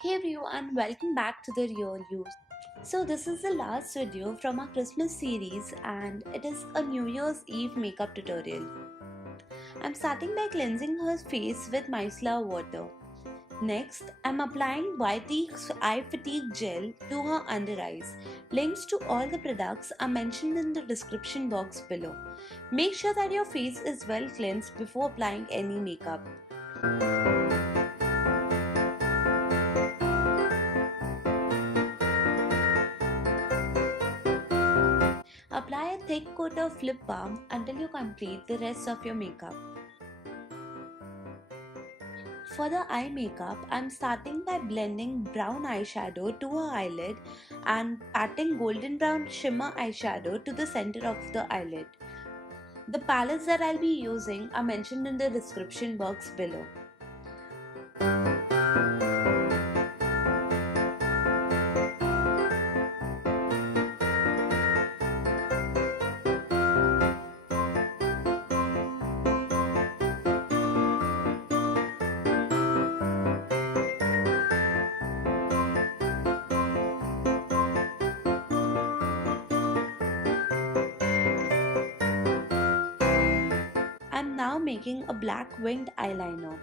Hey everyone, welcome back to the Real You. So this is the last video from our Christmas series and it is a New Year's Eve makeup tutorial. I'm starting by cleansing her face with micellar water. Next, I'm applying Vitex Eye Fatigue Gel to her under eyes. Links to all the products are mentioned in the description box below. Make sure that your face is well cleansed before applying any makeup. Apply a thick coat of lip balm until you complete the rest of your makeup. For the eye makeup, I'm starting by blending brown eyeshadow to her eyelid and patting golden brown shimmer eyeshadow to the center of the eyelid. The palettes that I'll be using are mentioned in the description box below. I'm now making a black winged eyeliner.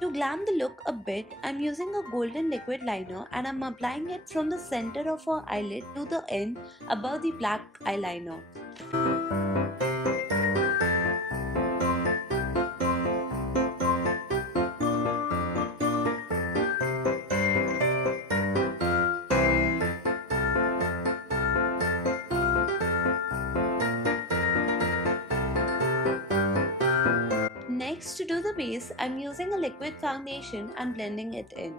To glam the look a bit, I'm using a golden liquid liner and I'm applying it from the center of her eyelid to the end above the black eyeliner. Next, to do the base, I'm using a liquid foundation and blending it in.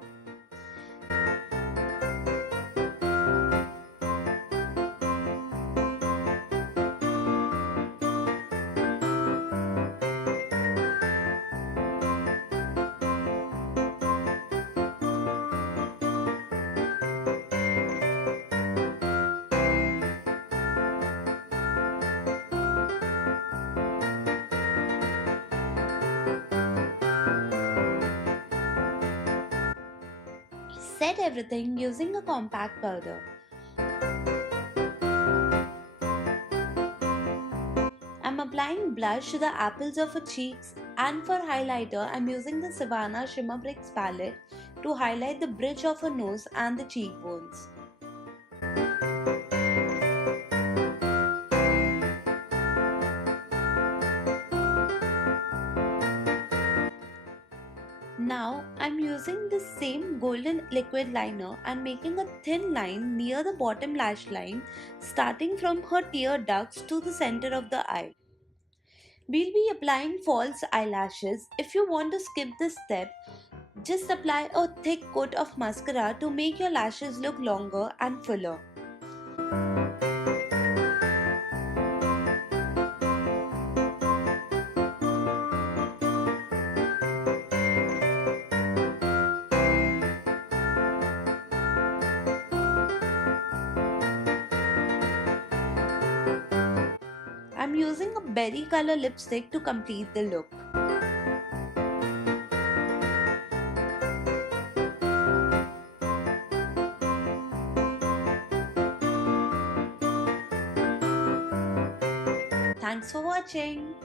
Set everything using a compact powder. I'm applying blush to the apples of her cheeks, and for highlighter I'm using the Savannah Shimmer Bricks palette to highlight the bridge of her nose and the cheekbones. Now I'm using the same golden liquid liner and making a thin line near the bottom lash line, starting from her tear ducts to the center of the eye. We'll be applying false eyelashes. If you want to skip this step, just apply a thick coat of mascara to make your lashes look longer and fuller. I'm using a berry color lipstick to complete the look. Thanks for watching.